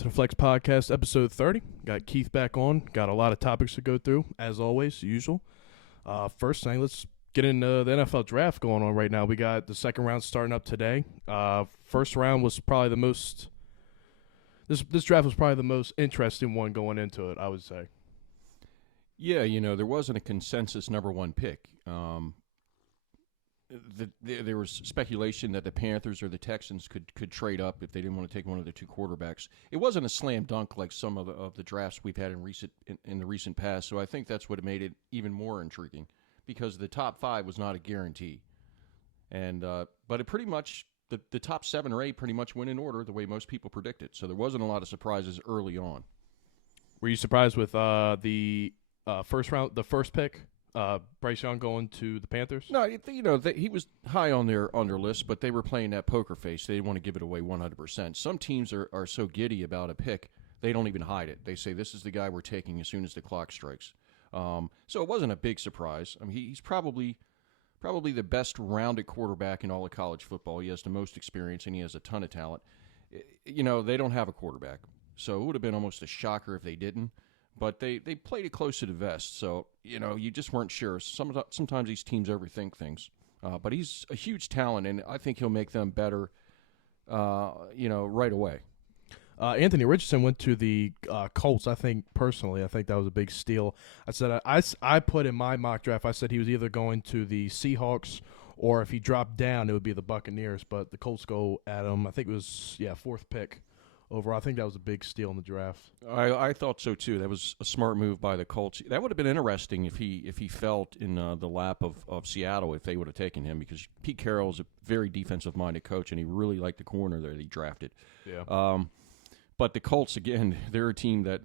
to the Flex Podcast, episode 30. Got Keith back on. Got a lot of topics to go through, as always, usual. First thing, let's get into the NFL draft going on right now. We got the second round starting up today. First round was probably the most. This draft was probably the most interesting one going into it, I would say. Yeah, there wasn't a consensus number one pick. There was speculation that the Panthers or the Texans could trade up if they didn't want to take one of the two quarterbacks. It wasn't a slam dunk like some of the drafts we've had in the recent past. So I think that's what made it even more intriguing, because the top five was not a guarantee, and but it pretty much the top 7 or 8 pretty much went in order the way most people predicted. So there wasn't a lot of surprises early on. Were you surprised with the first round, the first pick? Bryce Young going to the Panthers? No, he was high on their list, but they were playing that poker face. They didn't want to give it away 100%. Some teams are so giddy about a pick, they don't even hide it. They say, this is the guy we're taking as soon as the clock strikes. So it wasn't a big surprise. I mean, he's probably the best rounded quarterback in all of college football. He has the most experience, and he has a ton of talent. They don't have a quarterback, so it would have been almost a shocker if they didn't. But they played it close to the vest, so you just weren't sure. Sometimes these teams overthink things, but he's a huge talent, and I think he'll make them better, right away. Anthony Richardson went to the Colts. I think that was a big steal. I said I put in my mock draft, I said he was either going to the Seahawks or if he dropped down, it would be the Buccaneers. But the Colts go at him. I think it was 4th pick. Overall, I think that was a big steal in the draft. I thought so too. That was a smart move by the Colts. That would have been interesting if he felt in the lap of Seattle if they would have taken him, because Pete Carroll is a very defensive-minded coach, and he really liked the corner that he drafted. Yeah. But the Colts, again, they're a team that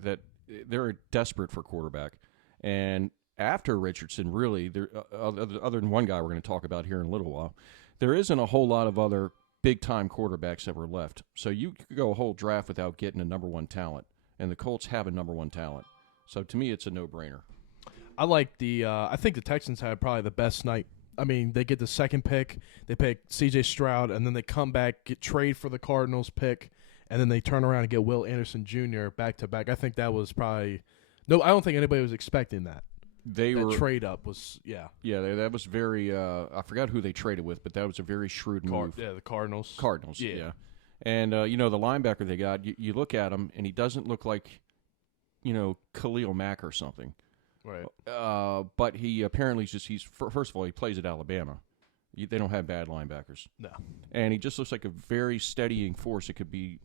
they're desperate for quarterback. And after Richardson, really, other than one guy we're going to talk about here in a little while, there isn't a whole lot of other big-time quarterbacks that were left. So you could go a whole draft without getting a number one talent, and the Colts have a number one talent. So to me, it's a no-brainer. I like I think the Texans had probably the best night. I mean, they get the second pick, they pick C.J. Stroud, and then they come back, trade for the Cardinals pick, and then they turn around and get Will Anderson Jr. back-to-back. I think that was probably – no, I don't think anybody was expecting that. That trade up was, yeah. Yeah, that was very I forgot who they traded with, but that was a very shrewd move. Yeah, the Cardinals. Cardinals, yeah. And, the linebacker they got, you look at him, and he doesn't look like, Khalil Mack or something. Right. But he apparently first of all, he plays at Alabama. They don't have bad linebackers. No. And he just looks like a very steadying force. It could be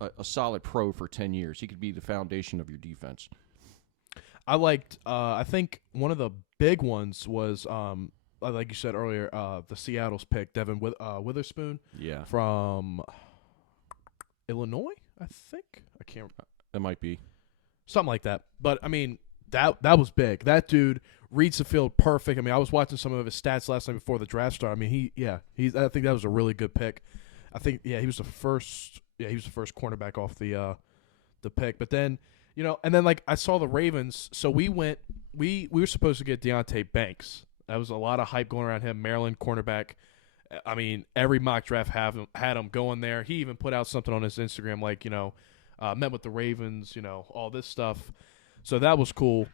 a solid pro for 10 years. He could be the foundation of your defense. I liked. I think one of the big ones was, like you said earlier, the Seattle's pick, Devin Witherspoon. Yeah. From Illinois, I think. I can't. It might be something like that. But I mean, that was big. That dude reads the field perfect. I mean, I was watching some of his stats last night before the draft started. I mean, I think that was a really good pick. I think he was the first. Yeah, he was the first cornerback off the pick. But then. And then I saw the Ravens, so we were supposed to get Deonte Banks. That was a lot of hype going around him, Maryland cornerback. I mean, every mock draft had him going there. He even put out something on his Instagram met with the Ravens, all this stuff. So that was cool.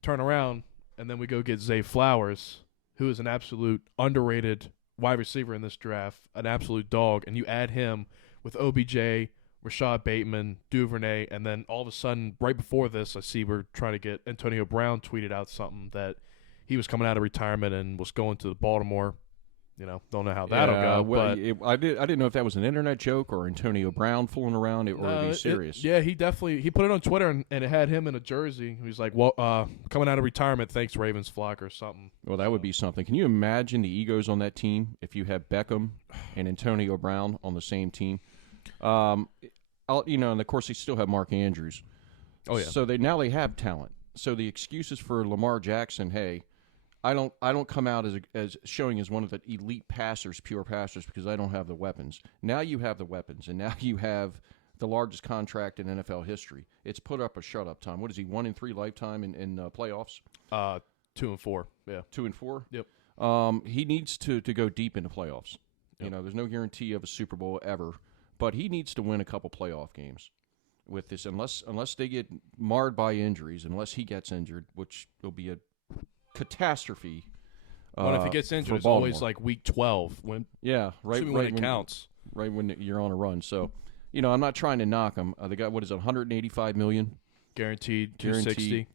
Turn around, and then we go get Zay Flowers, who is an absolute underrated wide receiver in this draft, an absolute dog, and you add him with OBJ, Rashad Bateman, Duvernay, and then all of a sudden, right before this, I see we're trying to get Antonio Brown tweeted out something that he was coming out of retirement and was going to Baltimore. Don't know how that'll go. Well, I didn't know if that was an internet joke or Antonio Brown fooling around or be serious. He definitely put it on Twitter and it had him in a jersey. He was like, "Well, coming out of retirement, thanks Ravens flock," or something. Well, that would be something. Can you imagine the egos on that team if you have Beckham and Antonio Brown on the same team? And of course they still have Mark Andrews. Oh yeah. So they have talent. So the excuses for Lamar Jackson, hey, I don't come out as showing as one of the elite passers, pure passers, because I don't have the weapons. Now you have the weapons, and now you have the largest contract in NFL history. It's put up or shut up time. What is he, 1 in 3 lifetime in playoffs? 2 and 4. Yeah. 2 and 4. Yep. He needs to go deep into playoffs. Yep. There's no guarantee of a Super Bowl ever. But he needs to win a couple playoff games. with this unless they get marred by injuries, unless he gets injured, which will be a catastrophe. But if he gets injured, it's Baltimore. always like week 12 when when it counts. Right when you're on a run. So, I'm not trying to knock him. The guy, what is it, $185 million guaranteed, $260.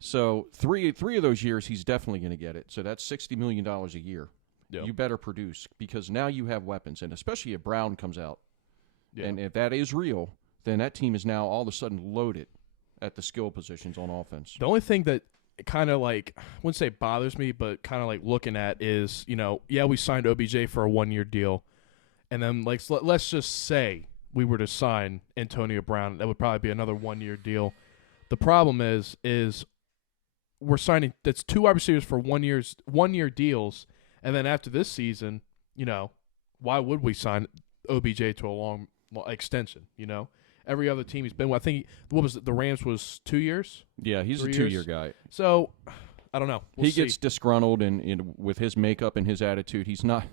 So three of those years, he's definitely going to get it. So that's $60 million a year. Yep. You better produce because now you have weapons, and especially if Brown comes out. Yeah. And if that is real, then that team is now all of a sudden loaded at the skill positions on offense. The only thing that kind of like, I wouldn't say bothers me, but kind of like looking at is, we signed OBJ for a 1-year deal. And then like let's just say we were to sign Antonio Brown. That would probably be another 1-year deal. The problem is we're signing – that's 2 wide receivers for 1-year deals. And then after this season, why would we sign OBJ to a long extension, Every other team he's been with, I think, the Rams was 2 years? Yeah, he's a 3 2-year years? guy. So, I don't know. We'll he see. gets disgruntled, and with his makeup and his attitude, he's not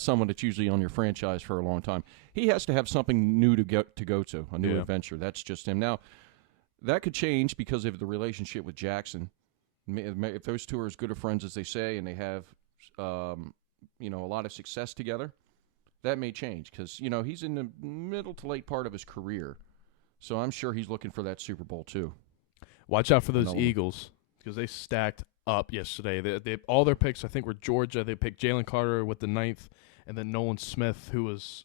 someone that's usually on your franchise for a long time. He has to have something new to go to, a new adventure. That's just him. Now, that could change because of the relationship with Jackson. If those two are as good of friends as they say, and they have, a lot of success together, that may change because, he's in the middle to late part of his career. So I'm sure he's looking for that Super Bowl too. Watch out for those Eagles because they stacked up yesterday. They all their picks, I think, were Georgia. They picked Jalen Carter with the 9th, and then Nolan Smith, who was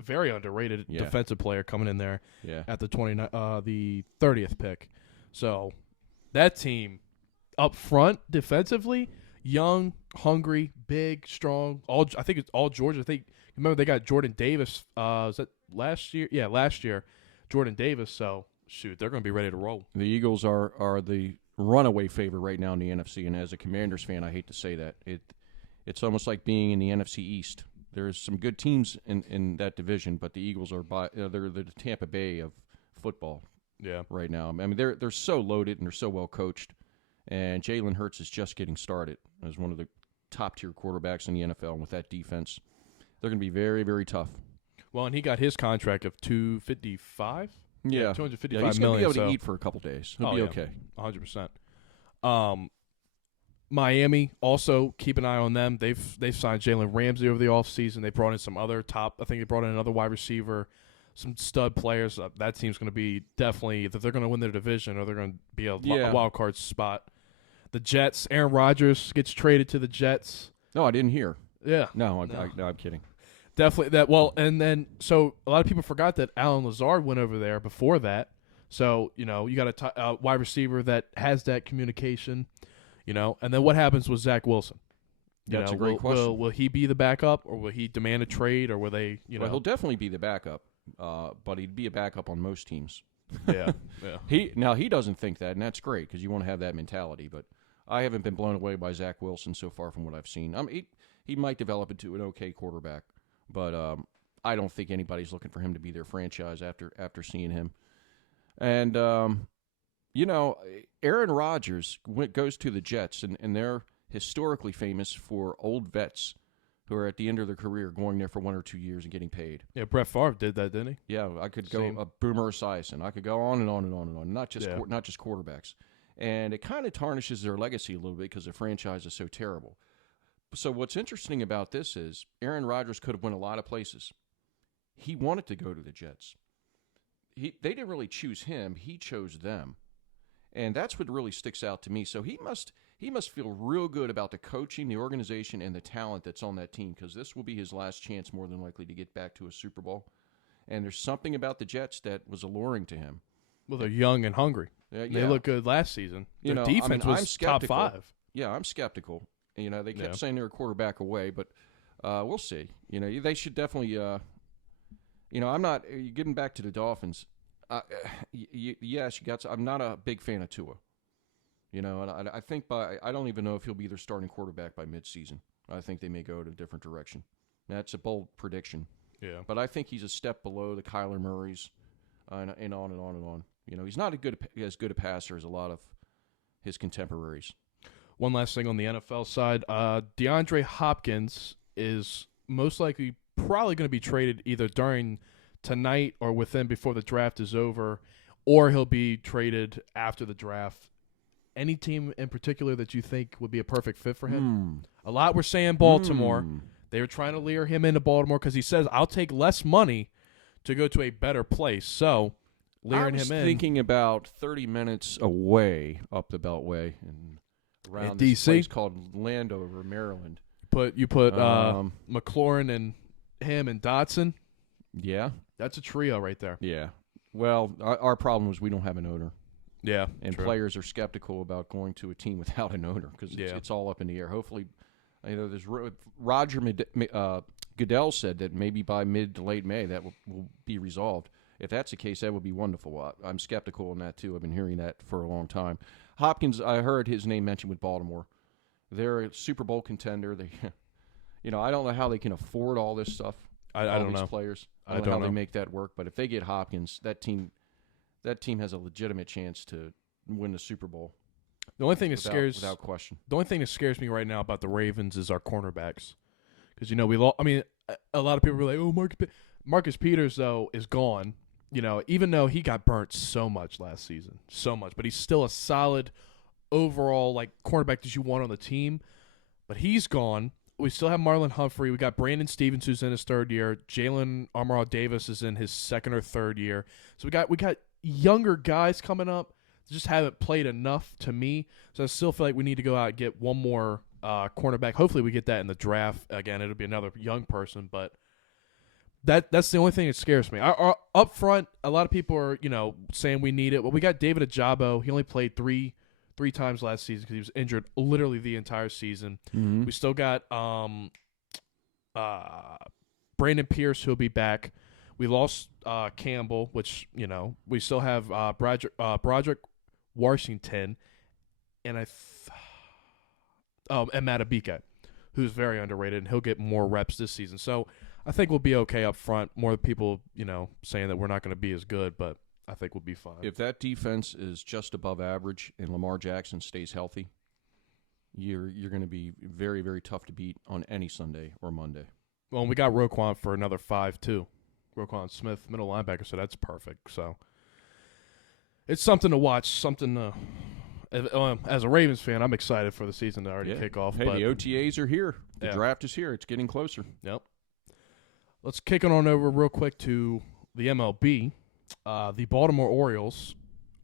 very underrated defensive player coming in there at the 30th pick. So that team up front defensively, young, hungry, big, strong. I think it's all Georgia. I think remember they got Jordan Davis. Was that last year? Yeah, last year, Jordan Davis. So shoot, they're going to be ready to roll. The Eagles are the runaway favorite right now in the NFC, and as a Commanders fan, I hate to say that. It's almost like being in the NFC East. There's some good teams in that division, but the Eagles are they're the Tampa Bay of football. Yeah, right now. I mean, they're so loaded and they're so well coached, and Jalen Hurts is just getting started as one of the top tier quarterbacks in the NFL. And with that defense, they're going to be very, very tough. Well, and he got his contract of $255. Yeah, $255 he's million. Be able to eat for a couple days. He'll be okay. 100%. Miami also keep an eye on them. They've signed Jalen Ramsey over the offseason. They brought in some other top. I think they brought in another wide receiver, some stud players. That team's going to be definitely if they're going to win their division or they're going to be a wild card spot. The Jets. Aaron Rodgers gets traded to the Jets. No, I didn't hear. Yeah. No, I'm kidding. Definitely that. Well, and then so a lot of people forgot that Alan Lazard went over there before that. So you got a wide receiver that has that communication. And then what happens with Zach Wilson? That's a great question. Will he be the backup, or will he demand a trade, or will they? Well, he'll definitely be the backup, but he'd be a backup on most teams. Yeah. He doesn't think that, and that's great because you want to have that mentality. But I haven't been blown away by Zach Wilson so far from what I've seen. He might develop into an okay quarterback. But I don't think anybody's looking for him to be their franchise after seeing him. And, Aaron Rodgers goes to the Jets, and they're historically famous for old vets who are at the end of their career going there for 1 or 2 years and getting paid. Yeah, Brett Favre did that, didn't he? Yeah, I could go a Boomer Esiason. I could go on and on and on and on, not just quarterbacks. And it kind of tarnishes their legacy a little bit because the franchise is so terrible. So what's interesting about this is Aaron Rodgers could have went a lot of places. He wanted to go to the Jets. They didn't really choose him. He chose them. And that's what really sticks out to me. So he must feel real good about the coaching, the organization, and the talent that's on that team because this will be his last chance more than likely to get back to a Super Bowl. And there's something about the Jets that was alluring to him. Well, they're young and hungry. They looked good last season. Their defense was top 5. Yeah, I'm skeptical. They kept saying they're a quarterback away, but we'll see. They should definitely. I'm not getting back to the Dolphins. Yes, you got. I'm not a big fan of Tua. And I think I don't even know if he'll be their starting quarterback by midseason. I think they may go in a different direction. That's a bold prediction. Yeah, but I think he's a step below the Kyler Murrays, and on and on and on. He's not as good a passer as a lot of his contemporaries. One last thing on the NFL side, DeAndre Hopkins is most likely probably going to be traded either during tonight or before the draft is over, or he'll be traded after the draft. Any team in particular that you think would be a perfect fit for him? A lot were saying Baltimore. They were trying to lure him into Baltimore because he says, I'll take less money to go to a better place. So, luring him in. I was thinking about 30 minutes away up the Beltway and around in this DC? place called Landover, Maryland. You put McLaurin and him and Dotson. Yeah. That's a trio right there. Yeah. Well, our problem is we don't have an owner. Yeah, and true. Players are skeptical about going to a team without an owner because it's all up in the air. Hopefully, there's Roger Goodell said that maybe by mid to late May that will be resolved. If that's the case, that would be wonderful. I'm skeptical on that too. I've been hearing that for a long time. Hopkins, I heard his name mentioned with Baltimore. They're a Super Bowl contender. They, I don't know how they can afford all this stuff. I don't these know. Players. I don't know how they make that work. But if they get Hopkins, that team has a legitimate chance to win the Super Bowl. The only thing that without question. The only thing that scares me right now about the Ravens is our cornerbacks, because we lost. I mean, a lot of people were like, "Oh, Marcus Peters though is gone." Even though he got burnt so much last season, but he's still a solid overall cornerback that you want on the team. But he's gone. We still have Marlon Humphrey. We got Brandon Stevens, who's in his third year. Jalen Amaral-Davis is in his second or third year. So we got younger guys coming up that just haven't played enough to me. So I still feel like we need to go out and get one more cornerback. Hopefully we get that in the draft. Again, it'll be another young person, but that's the only thing that scares me. Up front, a lot of people are saying we need it. Well, we got David Ajabo. He only played three times last season because he was injured literally the entire season. Mm-hmm. We still got Brandon Pierce, who'll be back. We lost Campbell, which, we still have Broderick Washington, and and Matabika, who's very underrated, and he'll get more reps this season. So I think we'll be okay up front. More people, saying that we're not going to be as good, but I think we'll be fine. If that defense is just above average and Lamar Jackson stays healthy, you're going to be very, very tough to beat on any Sunday or Monday. Well, and we got Roquan for another 5 too. Roquan Smith, middle linebacker, so that's perfect. So it's something to watch. Something to. As a Ravens fan, I'm excited for the season to already kick off. Hey, the OTAs are here. The draft is here. It's getting closer. Yep. Let's kick it on over real quick to the MLB. The Baltimore Orioles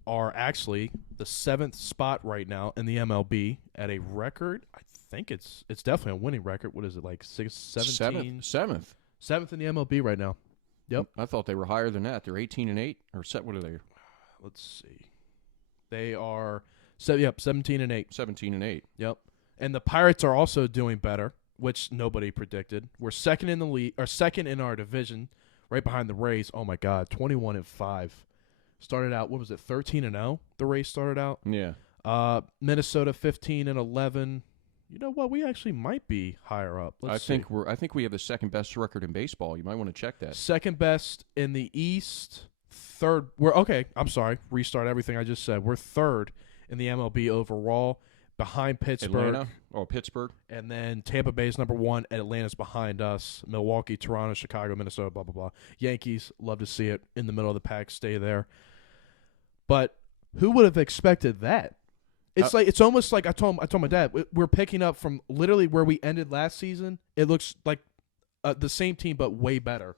are actually the 7th spot right now in the MLB at a record. I think it's definitely a winning record. What is it, 17? 7th. 7th in the MLB right now. Yep. I thought they were higher than that. They're 18-8 or set. What are they? Let's see. They are 17-8. 17-8. Yep. And the Pirates are also doing better, which nobody predicted. We're second in the league, or second in our division, right behind the Rays. Oh my God, 21-5. Started out, 13-0? The Rays started out. Yeah. Minnesota 15-11. You know what? We actually might be higher up. I think we have the second best record in baseball. You might want to check that. Second best in the East. Third. I'm sorry. Restart everything I just said. We're third in the MLB overall, behind Pittsburgh. Atlanta? Oh, Pittsburgh. And then Tampa Bay's number 1. Atlanta's behind us. Milwaukee, Toronto, Chicago, Minnesota, blah, blah, blah. Yankees, love to see it in the middle of the pack. Stay there. But who would have expected that? It's almost like I told my dad, we're picking up from literally where we ended last season. It looks like the same team, but way better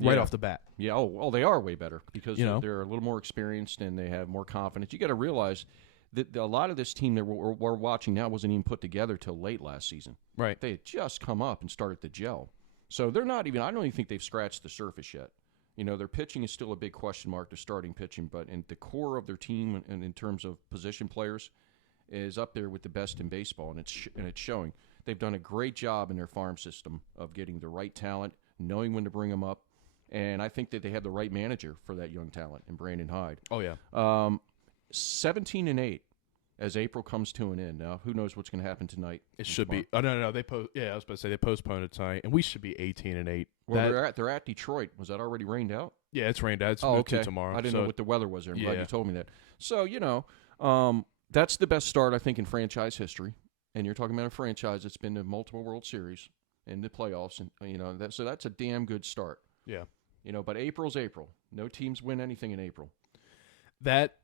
right off the bat. Yeah. Oh, they are way better because they're a little more experienced and they have more confidence. You got to realize that a lot of this team that we're watching now wasn't even put together till late last season. Right. They had just come up and started to gel. So they're not even – I don't even think they've scratched the surface yet. Their pitching is still a big question mark, their starting pitching, but in the core of their team and in terms of position players is up there with the best in baseball, and it's showing. They've done a great job in their farm system of getting the right talent, knowing when to bring them up, and I think that they have the right manager for that young talent in Brandon Hyde. Oh, yeah. 17-8 as April comes to an end. Now, who knows what's going to happen tonight? It should be. Oh, no. I was about to say they postponed it tonight, and we should be 18-8. Well, they're at Detroit. Was that already rained out? Yeah, it's rained out. It's moved to tomorrow. I didn't know what the weather was there. I'm glad you told me that. So, that's the best start, I think, in franchise history. And you're talking about a franchise that's been to multiple World Series and the playoffs, and so that's a damn good start. Yeah. But April's April. No teams win anything in April. That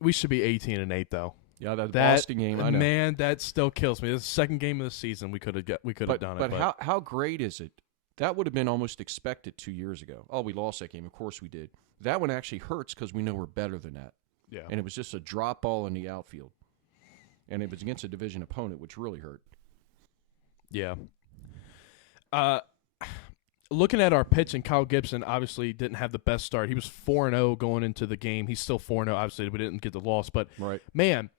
we should be 18-8 though. Yeah, that Boston game, I know. Man, that still kills me. This is the second game of the season. We could have done it. But how great is it? That would have been almost expected 2 years ago. Oh, we lost that game. Of course we did. That one actually hurts because we know we're better than that. Yeah. And it was just a drop ball in the outfield. And it was against a division opponent, which really hurt. Yeah. Looking at our pitching, Kyle Gibson obviously didn't have the best start. He was 4-0 going into the game. He's still 4-0. Obviously, we didn't get the loss. But, man,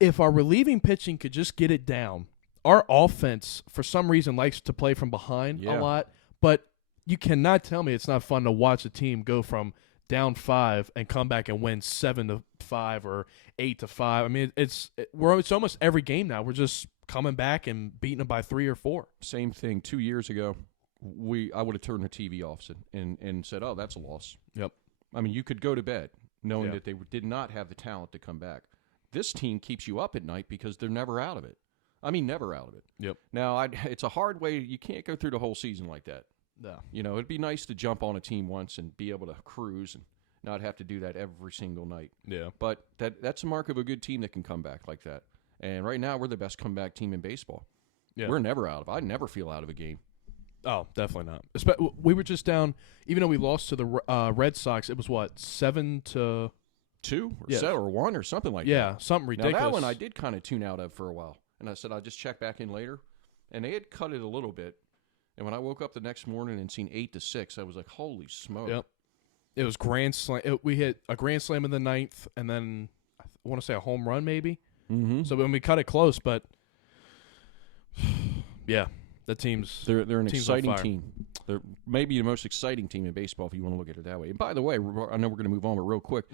if our relieving pitching could just get it down, our offense, for some reason, likes to play from behind a lot. But you cannot tell me it's not fun to watch a team go from down 5 and come back and win 7-5 or 8-5. I mean, it's almost every game now. We're just coming back and beating them by 3 or 4. Same thing 2 years ago. I would have turned the TV off and said, "Oh, that's a loss." Yep. I mean, you could go to bed knowing that they did not have the talent to come back. This team keeps you up at night because they're never out of it. I mean, never out of it. Yep. Now, it's a hard way. You can't go through the whole season like that. No. It'd be nice to jump on a team once and be able to cruise and not have to do that every single night. Yeah. But that's a mark of a good team that can come back like that. And right now, we're the best comeback team in baseball. Yeah. We're never out of it. I never feel out of a game. Oh, definitely not. We were just down, even though we lost to the Red Sox, it was what, 7-2 or 1 or something like that. Yeah, something ridiculous. Now, that one I did kind of tune out of for a while. And I said, I'll just check back in later. And they had cut it a little bit. And when I woke up the next morning and seen 8-6, I was like, holy smoke. Yep. It was grand slam. We hit a grand slam in the 9th, and then I want to say a home run maybe. Mm-hmm. So when we cut it close, but yeah. The team's they're an exciting team. They're maybe the most exciting team in baseball if you want to look at it that way. And by the way, I know we're going to move on, but real quick,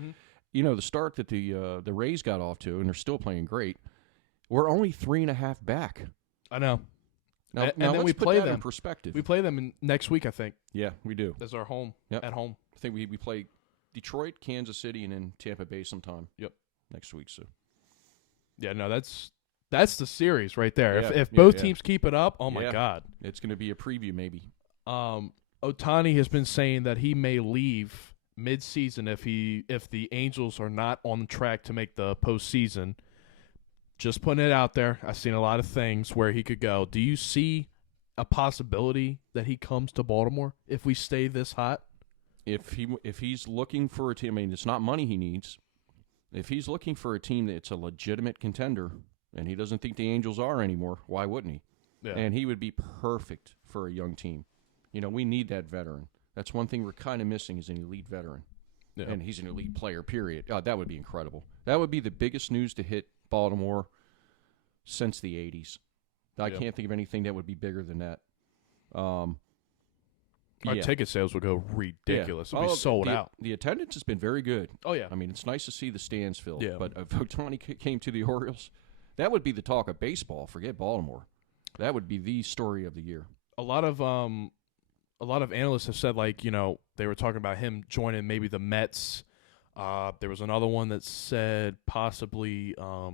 the start that the Rays got off to, and they're still playing great. We're only 3.5 back. I know. Now and then let's we put play that them in perspective. We play them next week, I think. Yeah, we do. That's our home. Yep. At home. I think we play Detroit, Kansas City, and then Tampa Bay sometime. Yep. Next week. So. Yeah, no, that's the series right there. Yeah, if both teams keep it up, oh my God. It's going to be a preview maybe. Ohtani has been saying that he may leave mid-season if the Angels are not on track to make the postseason. Just putting it out there. I've seen a lot of things where he could go. Do you see a possibility that he comes to Baltimore if we stay this hot? If he's looking for a team, I mean, it's not money he needs. If he's looking for a team that's a legitimate contender, and he doesn't think the Angels are anymore, why wouldn't he? Yeah. And he would be perfect for a young team. We need that veteran. That's one thing we're kind of missing is an elite veteran. Yeah. And he's an elite player, period. That would be incredible. That would be the biggest news to hit Baltimore since the 80s. I can't think of anything that would be bigger than that. Our ticket sales would go ridiculous. It would be sold out. The attendance has been very good. Oh, yeah. I mean, it's nice to see the stands filled. Yeah. But if Ohtani came to the Orioles, that would be the talk of baseball. Forget Baltimore. That would be the story of the year. A lot of analysts have said, they were talking about him joining maybe the Mets. There was another one that said possibly, I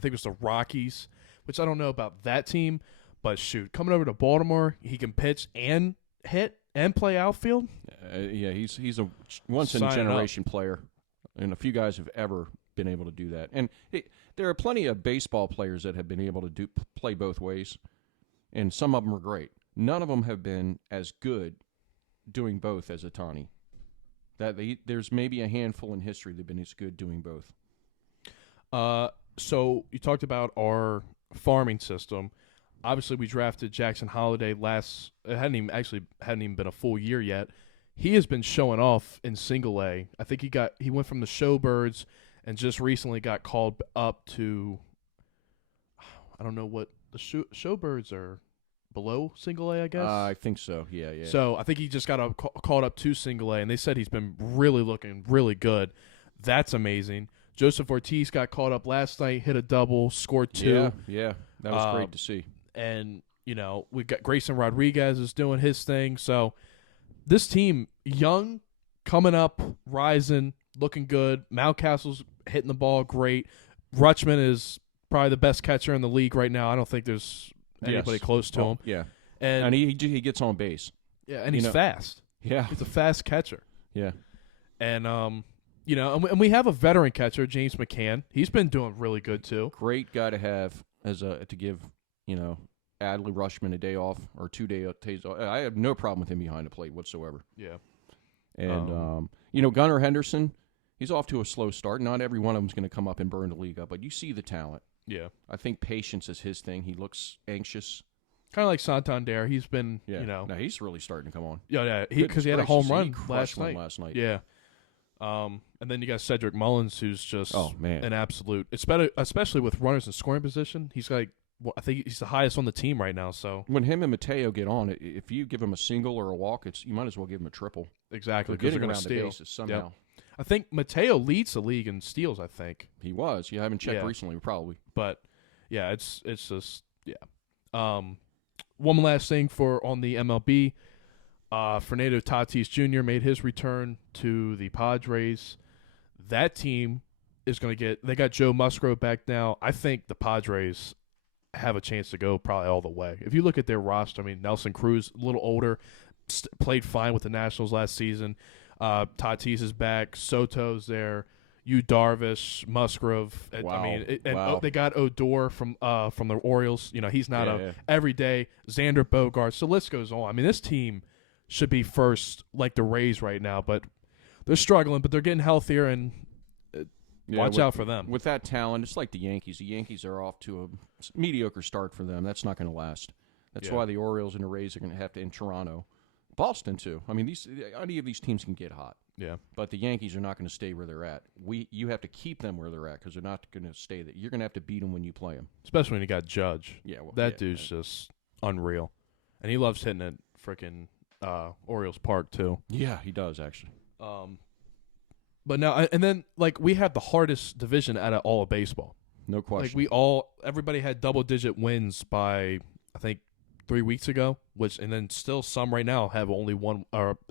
think it was the Rockies, which I don't know about that team. But, shoot, coming over to Baltimore, he can pitch and hit and play outfield. He's a once-in-a-generation player, and a few guys have ever been able to do that. And there are plenty of baseball players that have been able to play both ways, and some of them are great. None of them have been as good doing both as Ohtani. There's maybe a handful in history that have been as good doing both. So you talked about our farming system. Obviously, we drafted Jackson Holliday it hadn't even been a full year yet. He has been showing off in single A. I think he went from the Showbirds and just recently got called up to, I don't know what the Showbirds are, below single A, I guess. I think so. Yeah. So I think he just got called up to single A, and they said he's been really looking really good. That's amazing. Joseph Ortiz got called up last night, hit a double, scored 2. Yeah. That was great to see. And, we've got Grayson Rodriguez is doing his thing. So this team, young, coming up, rising, looking good. Mountcastle's hitting the ball great. Rutschman is probably the best catcher in the league right now. I don't think there's anybody close to him. Yeah. And he gets on base. Yeah, and he's fast. Yeah. He's a fast catcher. Yeah. And and we have a veteran catcher, James McCann. He's been doing really good too. Great guy to have to give, Adley Rushman a day off or 2 days off. I have no problem with him behind the plate whatsoever. Yeah. And Gunnar Henderson, he's off to a slow start. Not every one of them's going to come up and burn the league up, but you see the talent. Yeah. I think patience is his thing. He looks anxious. Kind of like Santander. He's been, Now he's really starting to come on. Yeah, because he had a home run last night. Yeah. And then you got Cedric Mullins, who's just man, an absolute. It's better, especially with runners in scoring position. He's like, I think he's the highest on the team right now. So when him and Mateo get on, if you give him a single or a walk, you might as well give him a triple. Exactly, because they're going to steal the bases somehow. Yep. I think Mateo leads the league in steals. I think he was. Yeah, I haven't checked recently, probably. But yeah, it's just one last thing on the MLB. Fernando Tatis Jr. made his return to the Padres. That team is going to they got Joe Musgrove back now. I think the Padres have a chance to go probably all the way. If you look at their roster, I mean, Nelson Cruz, a little older, played fine with the Nationals last season. Tatis is back. Soto's there. Yu Darvish, Musgrove. Wow. I mean, they got Odor from the Orioles. He's not everyday. Xander Bogaerts. So the list goes on. I mean, this team should be first like the Rays right now, but they're struggling, but they're getting healthier, and watch out for them. With that talent, it's like the Yankees. The Yankees are off to a mediocre start for them. That's not going to last. That's why the Orioles and the Rays are going to have to, in Toronto. Boston, too. I mean, any of these teams can get hot. Yeah. But the Yankees are not going to stay where they're at. You have to keep them where they're at because they're not going to stay there. You're going to have to beat them when you play them. Especially when you got Judge. Yeah. That dude's just unreal. And he loves hitting at freaking Orioles Park, too. Yeah, he does, actually. But now, and then, we had the hardest division out of all of baseball. No question. Everybody had double-digit wins by, I think, 3 weeks ago, and then still some right now have only one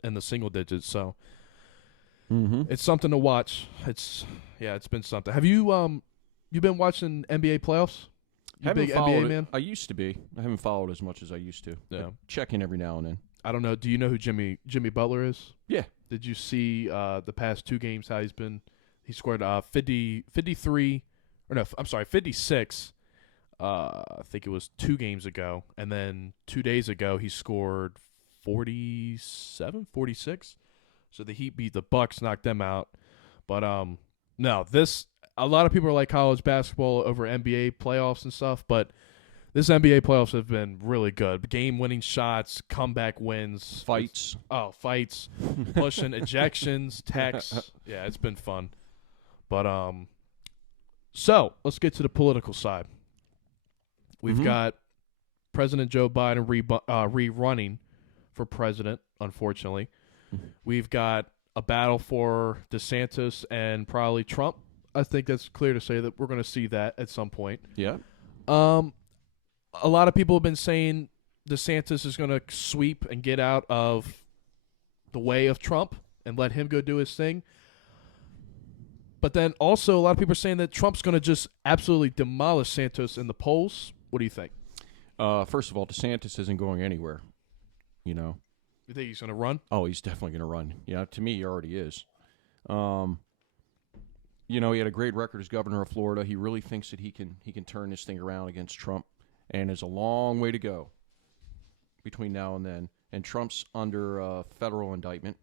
in the single digits. So it's something to watch. It's been something. Have you been watching NBA playoffs? You big NBA man? I used to be. I haven't followed as much as I used to. Yeah, check in every now and then. I don't know. Do you know who Jimmy Butler is? Yeah. Did you see the past two games how he's been? He scored 53, or no, I'm sorry, 56. I think it was 2 games ago, and then 2 days ago he scored 47, 46. So the Heat beat the Bucks, knocked them out. But no, a lot of people are like college basketball over NBA playoffs and stuff, but this NBA playoffs have been really good. Game-winning shots, comeback wins, fights, pushing, ejections, techs. Yeah, it's been fun. But so let's get to the political side. We've got President Joe Biden rerunning for president, unfortunately. We've got a battle for DeSantis and probably Trump. I think that's clear to say that we're going to see that at some point. Yeah. A lot of people have been saying DeSantis is going to sweep and get out of the way of Trump and let him go do his thing. But then also a lot of people are saying that Trump's going to just absolutely demolish Santos in the polls. What do you think? First of all, DeSantis isn't going anywhere. You think he's going to run? Oh, he's definitely going to run. Yeah, to me, he already is. He had a great record as governor of Florida. He really thinks that he can turn this thing around against Trump, and there's a long way to go between now and then. And Trump's under federal indictment.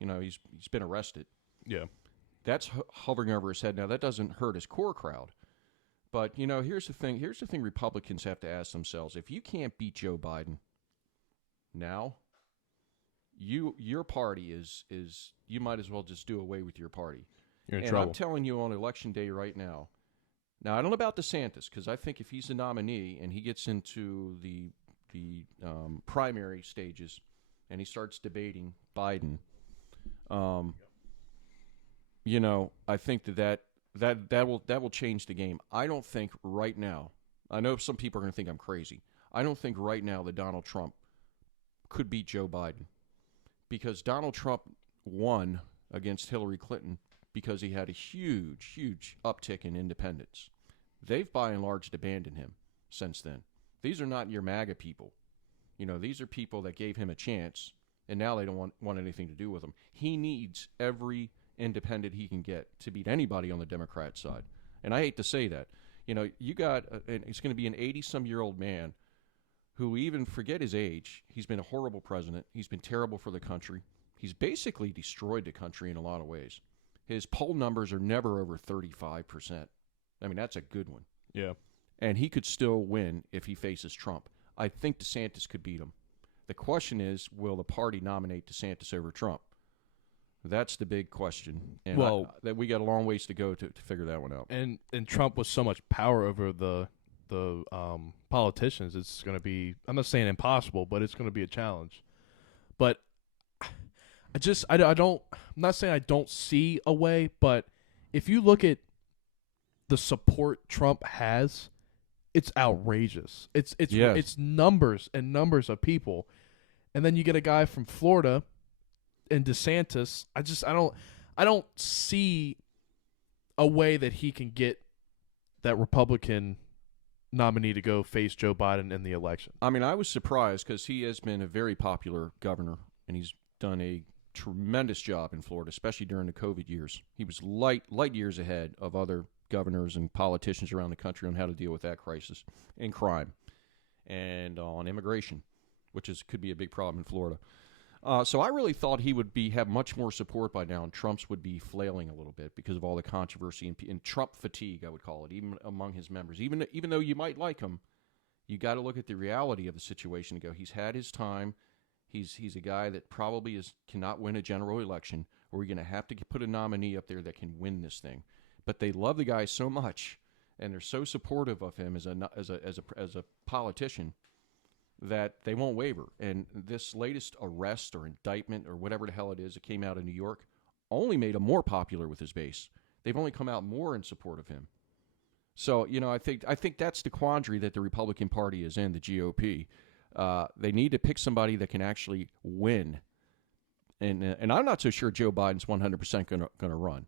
He's been arrested. Yeah. That's hovering over his head. Now, that doesn't hurt his core crowd. But, here's the thing. Here's the thing Republicans have to ask themselves. If you can't beat Joe Biden now, your party is you might as well just do away with your party. You're in trouble. I'm telling you on election day right now. Now, I don't know about DeSantis, because I think if he's the nominee and he gets into the primary stages and he starts debating Biden, I think that will change the game. I don't think right now. I know some people are going to think I'm crazy. I don't think right now that Donald Trump could beat Joe Biden, because Donald Trump won against Hillary Clinton because he had a huge, huge uptick in independents. They've by and large abandoned him since then. These are not your MAGA people. These are people that gave him a chance and now they don't want anything to do with him. He needs every independent he can get to beat anybody on the Democrat side. And I hate to say that. You know, you got it's going to be an 80-some-year-old man who, even forget his age, he's been a horrible president. He's been terrible for the country. He's basically destroyed the country in a lot of ways. His poll numbers are never over 35%. I mean, that's a good one. Yeah. And he could still win if he faces Trump. I think DeSantis could beat him. The question is, will the party nominate DeSantis over Trump? That's the big question. And that we got a long ways to go to figure that one out. And Trump with so much power over the politicians, it's going to be, I'm not saying impossible, but it's going to be a challenge. But I don't, I'm not saying I don't see a way, but if you look at the support Trump has, it's outrageous. It's numbers and numbers of people. And then you get a guy from Florida and DeSantis. I don't see a way that he can get that Republican nominee to go face Joe Biden in the election. I mean, I was surprised because he has been a very popular governor, and he's done a tremendous job in Florida, especially during the COVID years. He was light years ahead of other governors and politicians around the country on how to deal with that crisis and crime and on immigration, which could be a big problem in Florida. So I really thought he would have much more support by now, and Trump's would be flailing a little bit because of all the controversy and Trump fatigue, I would call it, even among his members. Even though you might like him, you got to look at the reality of the situation and go, he's had his time. He's a guy that probably cannot win a general election, or we're going to have to put a nominee up there that can win this thing. But they love the guy so much, and they're so supportive of him as a politician, that they won't waver. And this latest arrest or indictment or whatever the hell it is that came out of New York only made him more popular with his base. They've only come out more in support of him. So, you know, I think that's the quandary that the Republican Party is in, the GOP. They need to pick somebody that can actually win. And I'm not so sure Joe Biden's 100% going to run.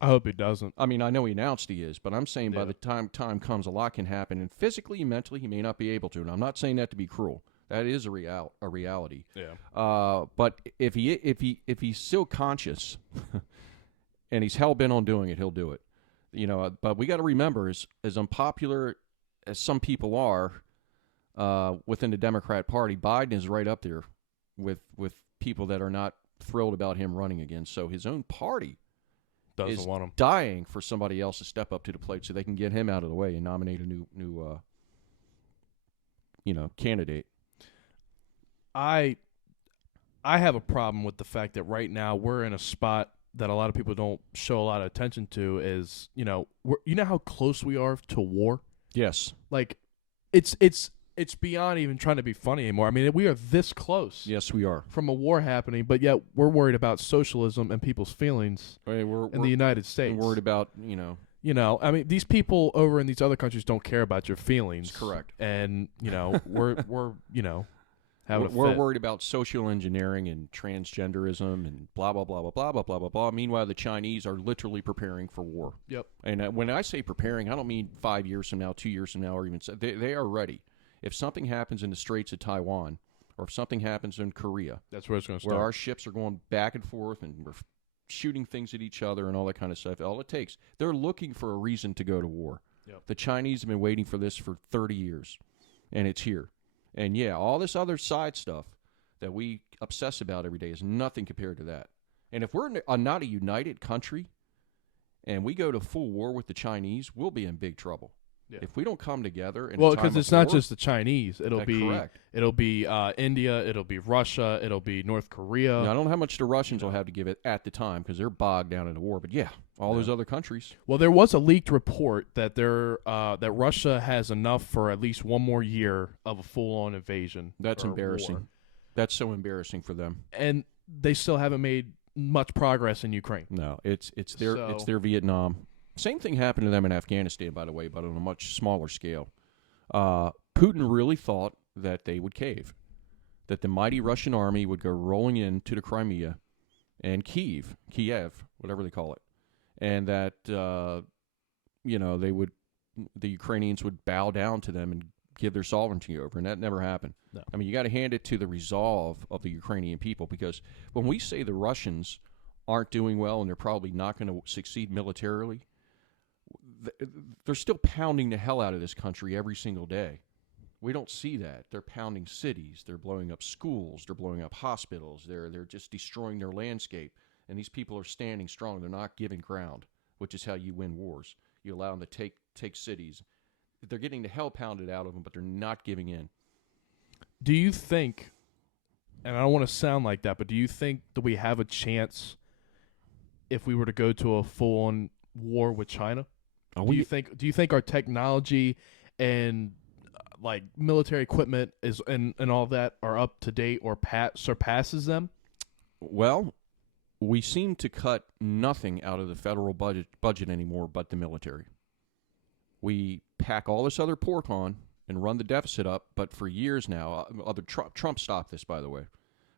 I hope he doesn't. I mean, I know he announced he is, but I'm saying by the time comes, a lot can happen. And physically and mentally, he may not be able to. And I'm not saying that to be cruel. That is a reality. Yeah. But if he's still conscious and he's hell bent on doing it, he'll do it. You know. But we got to remember, as unpopular as some people are within the Democrat Party, Biden is right up there with people that are not thrilled about him running again. So his own party doesn't want him, dying for somebody else to step up to the plate so they can get him out of the way and nominate a new candidate. I have a problem with the fact that right now we're in a spot that a lot of people don't show a lot of attention to. Is you know how close we are to war. Yes, like it's beyond even trying to be funny anymore. I mean, we are this close. Yes, we are. From a war happening, but yet we're worried about socialism and people's feelings in the United States. We're worried about, I mean, these people over in these other countries don't care about your feelings. That's correct. And, we're having we're worried about social engineering and transgenderism and blah, blah, blah, blah, blah, blah, blah, blah, blah. Meanwhile, the Chinese are literally preparing for war. Yep. And when I say preparing, I don't mean 5 years from now, 2 years from now, or even they are ready. If something happens in the Straits of Taiwan, or if something happens in Korea, that's where it's going to start. Where our ships are going back and forth and we're shooting things at each other and all that kind of stuff. All it takes, they're looking for a reason to go to war. Yep. The Chinese have been waiting for this for 30 years, and it's here. And yeah, all this other side stuff that we obsess about every day is nothing compared to that. And if we're not a united country and we go to full war with the Chinese, we'll be in big trouble. Yeah. If we don't come together, because it's not just the Chinese. It'll be India. It'll be Russia. It'll be North Korea. Now, I don't know how much the Russians will have to give it at the time because they're bogged down in the war. But yeah, all those other countries. Well, there was a leaked report that that Russia has enough for at least one more year of a full-on invasion. That's embarrassing. War. That's so embarrassing for them. And they still haven't made much progress in Ukraine. No, it's their Vietnam. Same thing happened to them in Afghanistan, by the way, but on a much smaller scale. Putin really thought that they would cave, that the mighty Russian army would go rolling into the Crimea and Kiev, whatever they call it, and that the Ukrainians would bow down to them and give their sovereignty over, and that never happened. No. I mean, you got to hand it to the resolve of the Ukrainian people, because when we say the Russians aren't doing well and they're probably not going to succeed militarily, they're still pounding the hell out of this country every single day. We don't see that. They're pounding cities. They're blowing up schools. They're blowing up hospitals. They're just destroying their landscape. And these people are standing strong. They're not giving ground, which is how you win wars. You allow them to take cities. They're getting the hell pounded out of them, but they're not giving in. Do you think, and I don't want to sound like that, but do you think that we have a chance if we were to go to a full-on war with China? Do you think our technology and like military equipment is and all that are up to date or surpasses them? Well, we seem to cut nothing out of the federal budget anymore but the military. We pack all this other pork on and run the deficit up, but for years now, Trump stopped this, by the way.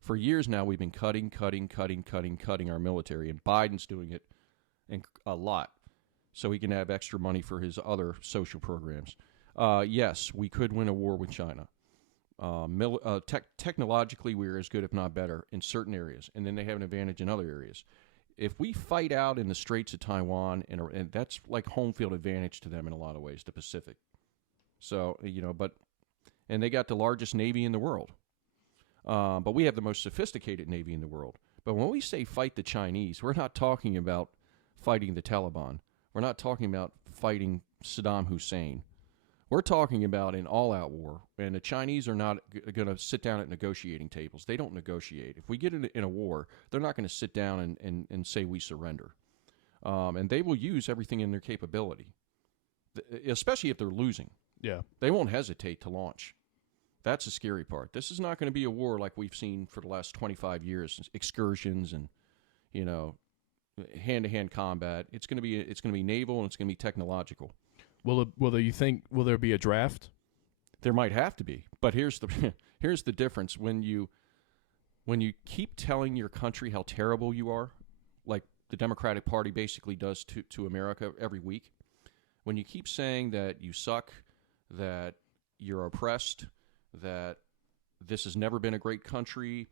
For years now, we've been cutting our military, and Biden's doing it a lot, so he can have extra money for his other social programs. Yes, we could win a war with China. Technologically, we're as good, if not better, in certain areas, and then they have an advantage in other areas. If we fight out in the Straits of Taiwan, and that's like home field advantage to them in a lot of ways, the Pacific. So, and they got the largest Navy in the world. But we have the most sophisticated Navy in the world. But when we say fight the Chinese, we're not talking about fighting the Taliban. We're not talking about fighting Saddam Hussein. We're talking about an all-out war, and the Chinese are not going to sit down at negotiating tables. They don't negotiate. If we get in a war, they're not going to sit down and say we surrender. And they will use everything in their capability, especially if they're losing. Yeah. They won't hesitate to launch. That's the scary part. This is not going to be a war like we've seen for the last 25 years, excursions and, hand-to-hand combat. It's going to be naval, and it's going to be technological. Will there be a draft? There might have to be, but here's the difference. When you keep telling your country how terrible you are, like the Democratic Party basically does to America every week, when you keep saying that you suck, that you're oppressed, that this has never been a great country,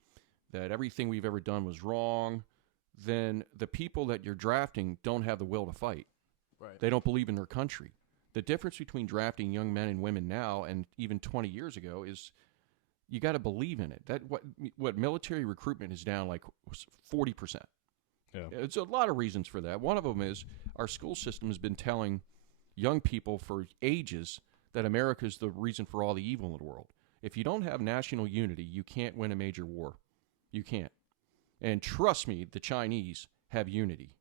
that everything we've ever done was wrong, then the people that you're drafting don't have the will to fight. Right. They don't believe in their country. The difference between drafting young men and women now and even 20 years ago is you got to believe in it. That what military recruitment is down like 40%. Yeah. It's a lot of reasons for that. One of them is our school system has been telling young people for ages that America is the reason for all the evil in the world. If you don't have national unity, you can't win a major war. You can't. And trust me, the Chinese have unity.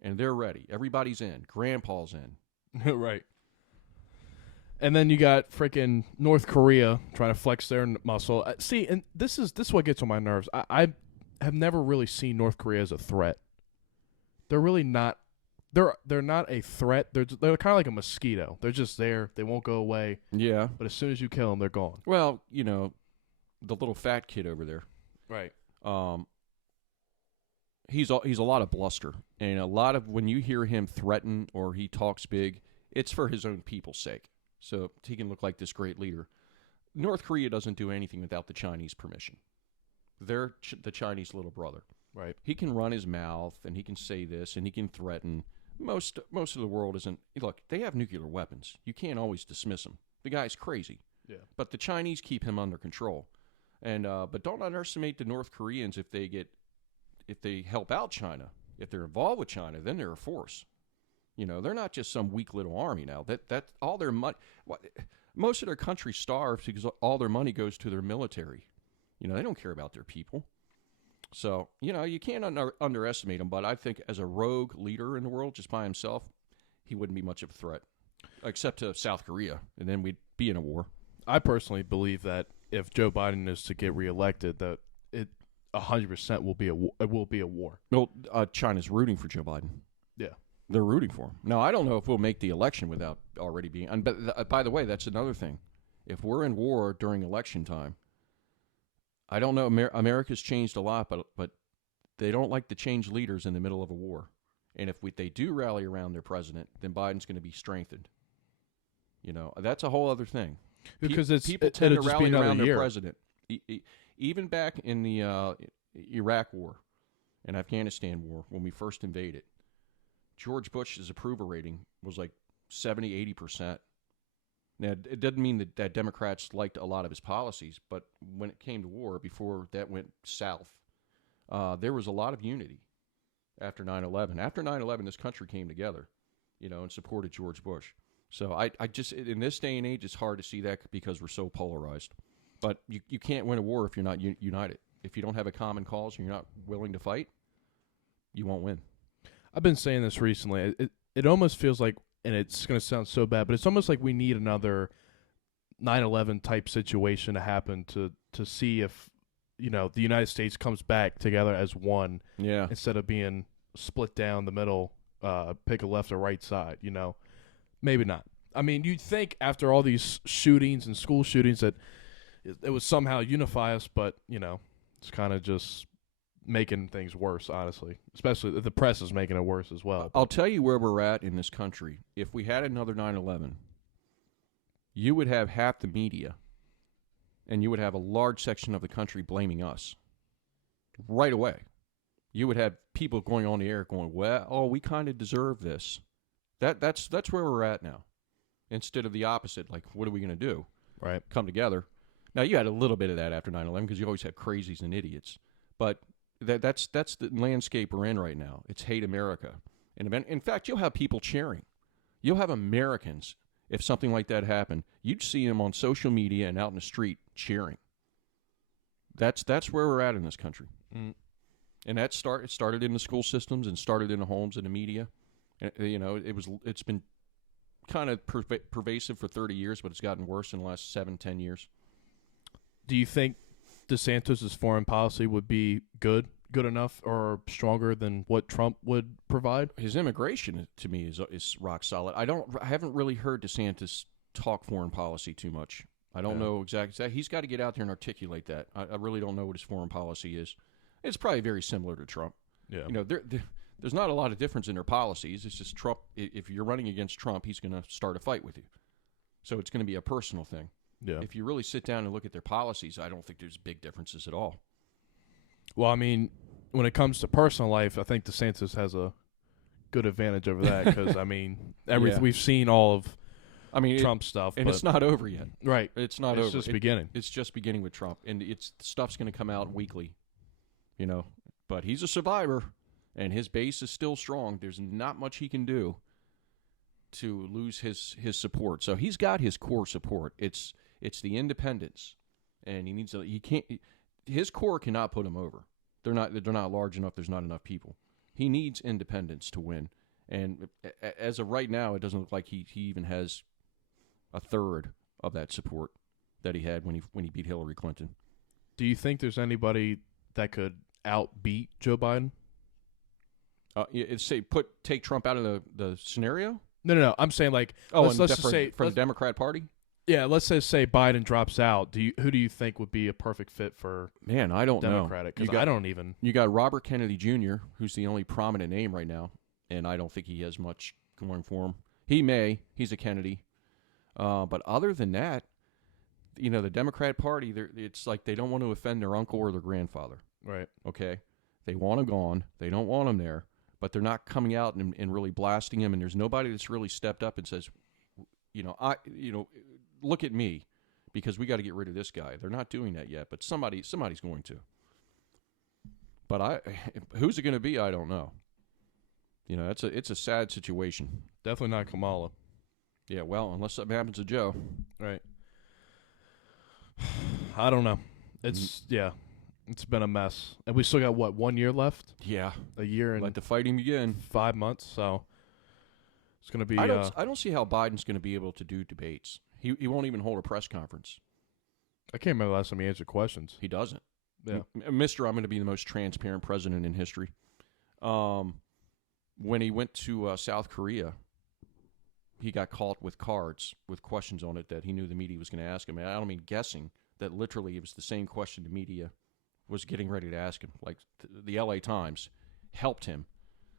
And they're ready. Everybody's in. Grandpa's in. Right. And then you got freaking North Korea trying to flex their muscle. See, and this is what gets on my nerves. I have never really seen North Korea as a threat. They're really not. They're not a threat. They're kind of like a mosquito. They're just there. They won't go away. Yeah. But as soon as you kill them, they're gone. Well, the little fat kid over there. Right. He's a lot of bluster, and a lot of when you hear him threaten or he talks big, it's for his own people's sake, so he can look like this great leader. North Korea doesn't do anything without the Chinese permission. They're the Chinese little brother. Right. He can run his mouth, and he can say this, and he can threaten. Most of the world isn't. Look, they have nuclear weapons. You can't always dismiss him. The guy's crazy. Yeah. But the Chinese keep him under control, and but don't underestimate the North Koreans if they help out China, if they're involved with China, then they're a force. They're not just some weak little army now. That all their money, most of their country starves because all their money goes to their military. They don't care about their people. So, you can't underestimate him. But I think as a rogue leader in the world, just by himself, he wouldn't be much of a threat, except to South Korea, and then we'd be in a war. I personally believe that if Joe Biden is to get reelected, that 100% will be a war. Well, China's rooting for Joe Biden. Yeah, they're rooting for him. Now, I don't know if we'll make the election without already being. But by the way, that's another thing. If we're in war during election time, I don't know. America's changed a lot, but they don't like to change leaders in the middle of a war. And if they do rally around their president, then Biden's going to be strengthened. That's a whole other thing. Because people tend to it'll just rally be another around year. their president. Even back in the Iraq War and Afghanistan War, when we first invaded, George Bush's approval rating was like 70, 80%. Now, it doesn't mean that Democrats liked a lot of his policies, but when it came to war, before that went south, there was a lot of unity after 9/11. After 9/11, this country came together, and supported George Bush. So I just, in this day and age, it's hard to see that because we're so polarized. But you can't win a war if you're not united. If you don't have a common cause and you're not willing to fight, you won't win. I've been saying this recently. It almost feels like, and it's going to sound so bad, but it's almost like we need another 9/11 type situation to happen to see if, the United States comes back together as one instead of being split down the middle, pick a left or right side, Maybe not. I mean, you'd think after all these shootings and school shootings that it would somehow unify us, but, it's kind of just making things worse, honestly. Especially the press is making it worse as well. I'll tell you where we're at in this country. If we had another 9/11, you would have half the media, and you would have a large section of the country blaming us right away. You would have people going on the air going, well, we kind of deserve this. That's where we're at now. Instead of the opposite, like, what are we going to do? Right. Come together. Now, you had a little bit of that after 9/11 because you always had crazies and idiots. But that's the landscape we're in right now. It's hate America. And in fact, you'll have people cheering. You'll have Americans, if something like that happened, you'd see them on social media and out in the street cheering. That's where we're at in this country. Mm. And it started in the school systems and started in the homes and the media. It's been kind of pervasive for 30 years, but it's gotten worse in the last 7-10 years. Do you think DeSantis' foreign policy would be good enough or stronger than what Trump would provide? His immigration, to me, is rock solid. I haven't really heard DeSantis talk foreign policy too much. I don't know exactly. He's got to get out there and articulate that. I really don't know what his foreign policy is. It's probably very similar to Trump. Yeah. There's not a lot of difference in their policies. It's just Trump. If you're running against Trump, he's going to start a fight with you. So it's going to be a personal thing. Yeah. If you really sit down and look at their policies, I don't think there's big differences at all. Well, I mean, when it comes to personal life, I think DeSantis has a good advantage over that because, I mean, we've seen all of Trump stuff. And it's not over yet. Right. It's not over. It's just beginning. It's just beginning with Trump. And stuff's going to come out weekly, But he's a survivor, and his base is still strong. There's not much he can do to lose his support. So he's got his core support. It's the independents, and his core cannot put him over. They're not large enough. There's not enough people. He needs independents to win. And as of right now, it doesn't look like he even has a third of that support that he had when he beat Hillary Clinton. Do you think there's anybody that could outbeat Joe Biden? Take Trump out of the scenario? No. I'm saying let's just say from the Democrat Party. Yeah, let's just say Biden drops out. Who do you think would be a perfect fit for? Man, I don't Democratic, know. Because I don't even. You got Robert Kennedy Jr., who's the only prominent name right now, and I don't think he has much going for him. He's a Kennedy, but other than that, the Democrat Party, it's like they don't want to offend their uncle or their grandfather. Right. Okay, they want him gone. They don't want him there, but they're not coming out and really blasting him. And there's nobody that's really stepped up and says, look at me, because we got to get rid of this guy. They're not doing that yet, but somebody's going to. But who's it going to be? I don't know. It's a sad situation. Definitely not Kamala. Yeah, well, unless something happens to Joe. Right. I don't know. It's been a mess. And we still got, 1 year left? Yeah. A year and let the fighting begin. 5 months, so it's going to be... I don't see how Biden's going to be able to do debates. He won't even hold a press conference. I can't remember the last time he answered questions. He doesn't. Yeah. Mr. I'm going to be the most transparent president in history. When he went to South Korea, he got caught with cards with questions on it that he knew the media was going to ask him. And I don't mean guessing, that literally it was the same question the media was getting ready to ask him. Like the L.A. Times helped him.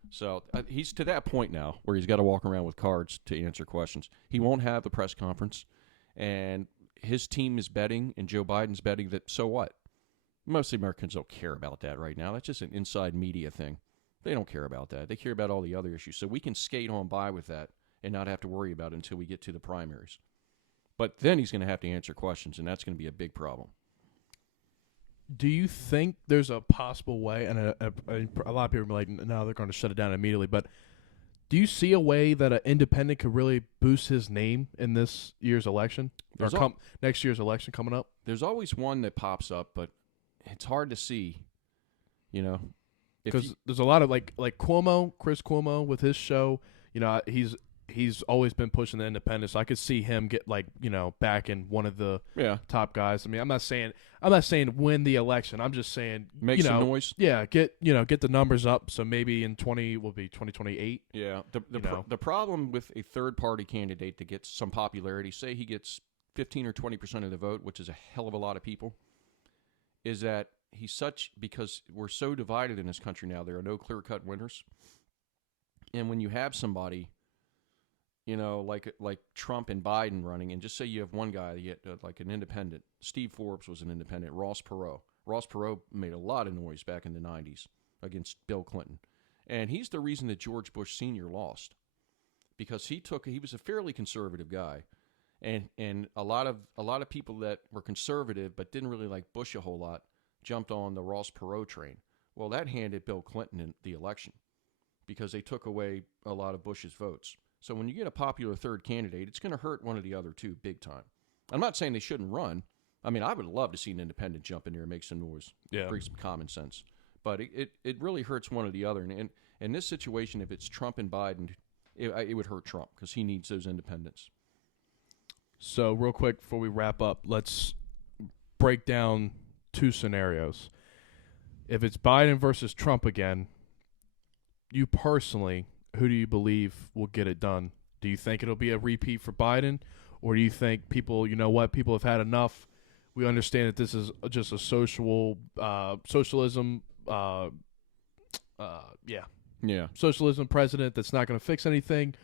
So he's to that point now where he's got to walk around with cards to answer questions. He won't have the press conference, and his team is betting and Joe Biden's betting that, so what? Most Americans don't care about that right now. That's just an inside media thing. They don't care about that. They care about all the other issues. So we can skate on by with that and not have to worry about it until we get to the primaries. But then he's going to have to answer questions, and that's going to be a big problem. Do you think there's a possible way, and a lot of people are like, no, they're going to shut it down immediately, but do you see a way that an independent could really boost his name in this year's election? Next year's election coming up? There's always one that pops up, but it's hard to see, Because there's a lot of, like Cuomo, Chris Cuomo with his show, he's always been pushing the independents. So I could see him get back in one of the top guys. I mean, I'm not saying win the election. I'm just saying make some noise. Yeah, get the numbers up. So maybe in 2028. Yeah. The problem with a third party candidate that gets some popularity, say he gets 15 or 20% of the vote, which is a hell of a lot of people, is that because we're so divided in this country now, there are no clear cut winners. And when you have somebody, like Trump and Biden running, and just say you have one guy, like an independent. Steve Forbes was an independent. Ross Perot made a lot of noise back in the 90s against Bill Clinton. And he's the reason that George Bush Sr. lost, because he was a fairly conservative guy. And a lot of people that were conservative but didn't really like Bush a whole lot jumped on the Ross Perot train. Well, that handed Bill Clinton in the election because they took away a lot of Bush's votes. So when you get a popular third candidate, it's going to hurt one of the other two big time. I'm not saying they shouldn't run. I mean, I would love to see an independent jump in there and make some noise, bring some common sense. But it really hurts one or the other. And in this situation, if it's Trump and Biden, it would hurt Trump because he needs those independents. So real quick before we wrap up, let's break down two scenarios. If it's Biden versus Trump again, you personally, who do you believe will get it done? Do you think it'll be a repeat for Biden? Or do you think people have had enough? We understand that this is just a socialism, socialism president that's not going to fix anything,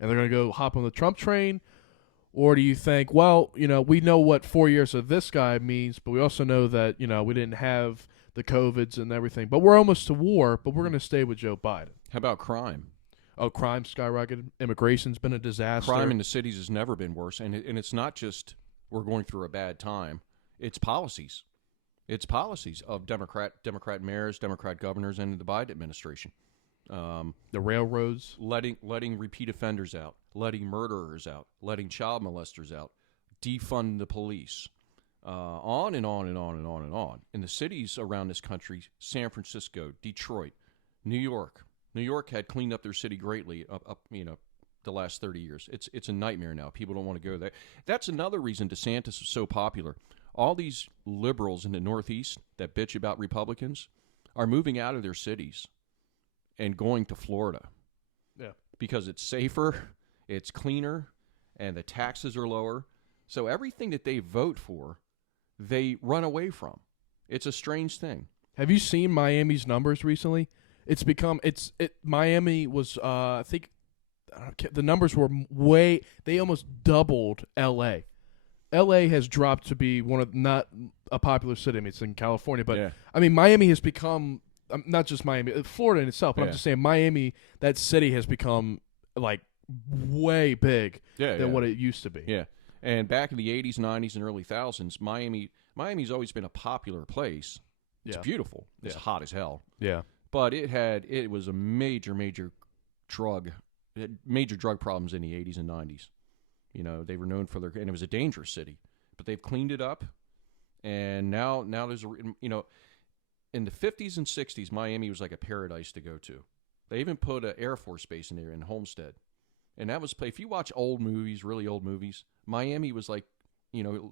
and they're going to go hop on the Trump train? Or do you think, we know what 4 years of this guy means, but we also know that, we didn't have the COVIDs and everything, but we're almost to war, but we're going to stay with Joe Biden. How about crime? Oh, crime skyrocketed. Immigration's been a disaster. Crime in the cities has never been worse, and it's not just we're going through a bad time. It's policies. It's policies of Democrat mayors, Democrat governors, and the Biden administration. The railroads. Letting repeat offenders out, letting murderers out, letting child molesters out, defund the police, on and on and on and on and on. In the cities around this country, San Francisco, Detroit, New York. New York had cleaned up their city greatly up the last 30 years. It's a nightmare now. People don't want to go there. That's another reason DeSantis is so popular. All these liberals in the Northeast that bitch about Republicans are moving out of their cities and going to Florida. Yeah. Because it's safer, it's cleaner, and the taxes are lower. So everything that they vote for, they run away from. It's a strange thing. Have you seen Miami's numbers recently? Miami was I think the numbers were they almost doubled LA. LA has dropped to be not a popular city. I mean, it's in California, but I mean, Miami has become not just Miami, Florida in itself, but I'm just saying Miami, that city has become like way big than what it used to be. Yeah. And back in the 80s, 90s, and early thousands, Miami's always been a popular place. It's beautiful. It's hot as hell. Yeah. But it was a major drug problems in the 80s and 90s. They were known for and it was a dangerous city. But they've cleaned it up, and now there's in the 50s and 60s, Miami was like a paradise to go to. They even put an Air Force base in there in Homestead. And that was if you watch old movies, really old movies, Miami was like,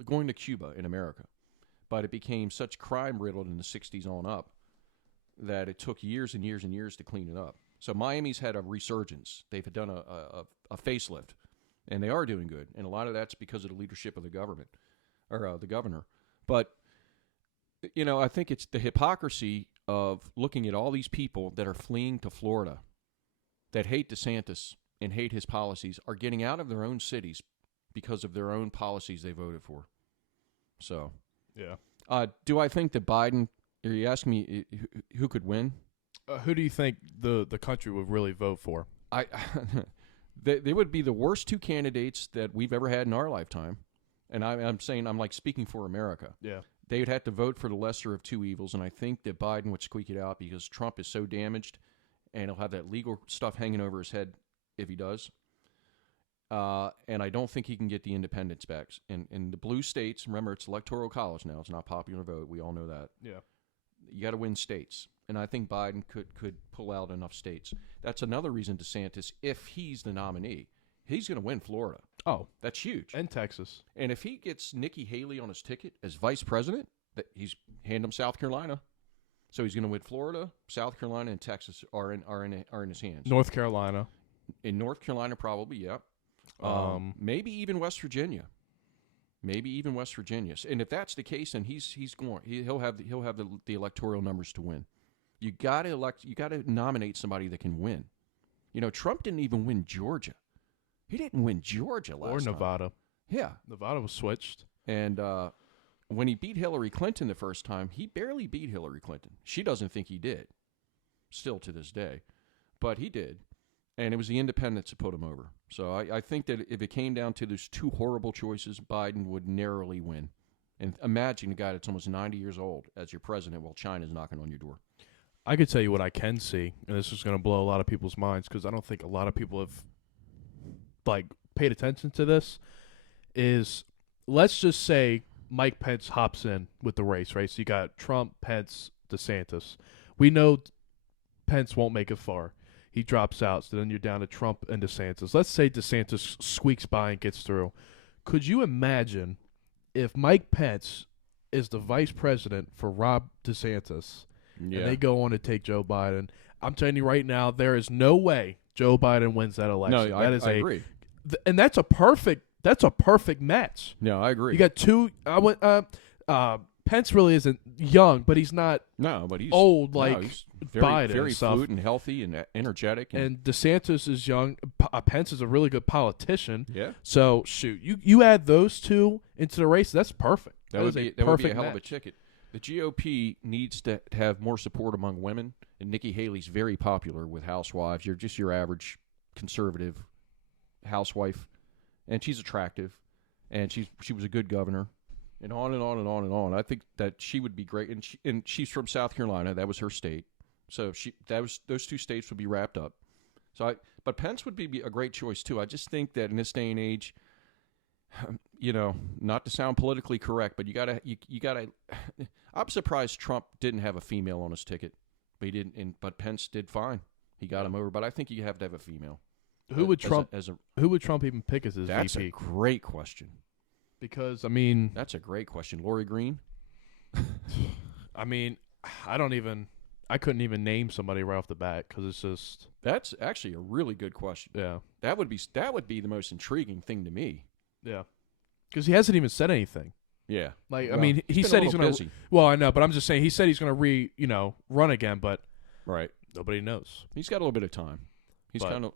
going to Cuba in America. But it became such crime-riddled in the 60s on up that it took years and years and years to clean it up. So Miami's had a resurgence. They've done a facelift, and they are doing good. And a lot of that's because of the leadership of the government, or the governor. But, I think it's the hypocrisy of looking at all these people that are fleeing to Florida that hate DeSantis and hate his policies are getting out of their own cities because of their own policies they voted for. So, Yeah. do I think that Biden? Are you asking me who could win? Who do you think the country would really vote for? I they would be the worst two candidates that we've ever had in our lifetime, and I'm saying I'm like speaking for America. Yeah. They would have to vote for the lesser of two evils, and I think that Biden would squeak it out because Trump is so damaged, and he'll have that legal stuff hanging over his head if he does. And I don't think he can get the independents back. In the blue states, remember, it's electoral college now. It's not popular vote. We all know that. Yeah. You got to win states. And I think Biden could pull out enough states. That's another reason DeSantis, if he's the nominee, he's going to win Florida. Oh, That's huge. and Texas. And if he gets Nikki Haley on his ticket as vice president, that he's hand him South Carolina. So he's going to win Florida, South Carolina, and Texas are in his hands. North Carolina. In North Carolina, probably, yeah. Maybe even West Virginia. And if that's the case, then he'll have the electoral numbers to win. You got to nominate somebody that can win. You know, Trump didn't even win Georgia. He didn't win Georgia last Or time. Nevada. Yeah. Nevada was switched. And when he beat Hillary Clinton the first time, he barely beat Hillary Clinton. She doesn't think he did, still to this day. But he did. And it was the independents that put him over. So I think that if it came down to those two horrible choices, Biden would narrowly win. And imagine a guy that's almost 90 years old as your president while China's knocking on your door. I could tell you what I can see, and this is going to blow a lot of people's minds because I don't think a lot of people have paid attention to this, is let's just say Mike Pence hops in with the race, right? So you got Trump, Pence, DeSantis. We know Pence won't make it far. He drops out, so then you're down to Trump and DeSantis. Let's say DeSantis squeaks by and gets through. Could you imagine if Mike Pence is the vice president for Rob DeSantis and they go on to take Joe Biden? I'm telling you right now, there is no way Joe Biden wins that election. No, I agree. And that's a perfect match. No, I agree. You got two. Pence really isn't young, but he's not. No, but he's old he's Biden very and stuff. fluid and healthy and energetic. And DeSantis is young. Pence is a really good politician. Yeah. So shoot, you add those two into the race. That's perfect. That would be a hell of a match. ticket. The GOP needs to have more support among women, and Nikki Haley's very popular with housewives. You're just your average conservative housewife, and she's attractive, and she was a good governor, and on and on and on and on. I think that she would be great, and she's from South Carolina. That was her state, so those two states would be wrapped up. But Pence would be a great choice too. I just think that in this day and age, not to sound politically correct, but you gotta. I'm surprised Trump didn't have a female on his ticket, but he didn't. But Pence did fine. He got him over. But I think you have to have a female. Who would Trump even pick as his That's VP? a great question. Because I mean, That's a great question. Lori Greene? I mean, I couldn't even name somebody right off the bat because it's just. That's actually a really good question. Yeah. That would be the most intriguing thing to me. Yeah. Because he hasn't even said anything. Yeah. Like, Well, I mean, he been said a he's little going to. busy. Well, I know, but I'm just saying he said he's going to run again, but Right. nobody knows. He's got a little bit of time. He's But- kind of,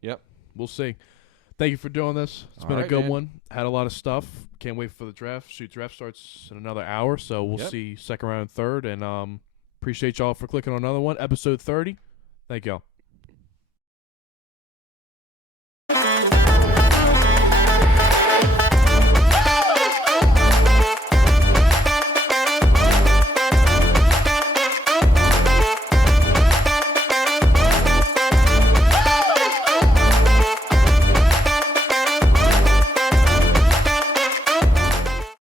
yep. We'll see. Thank you for doing this. It's All been a right, good man. one. Had a lot of stuff. Can't wait for the draft. Draft starts in another hour, so we'll Yep. see second round and third. And appreciate y'all for clicking on another one, episode 30. Thank y'all.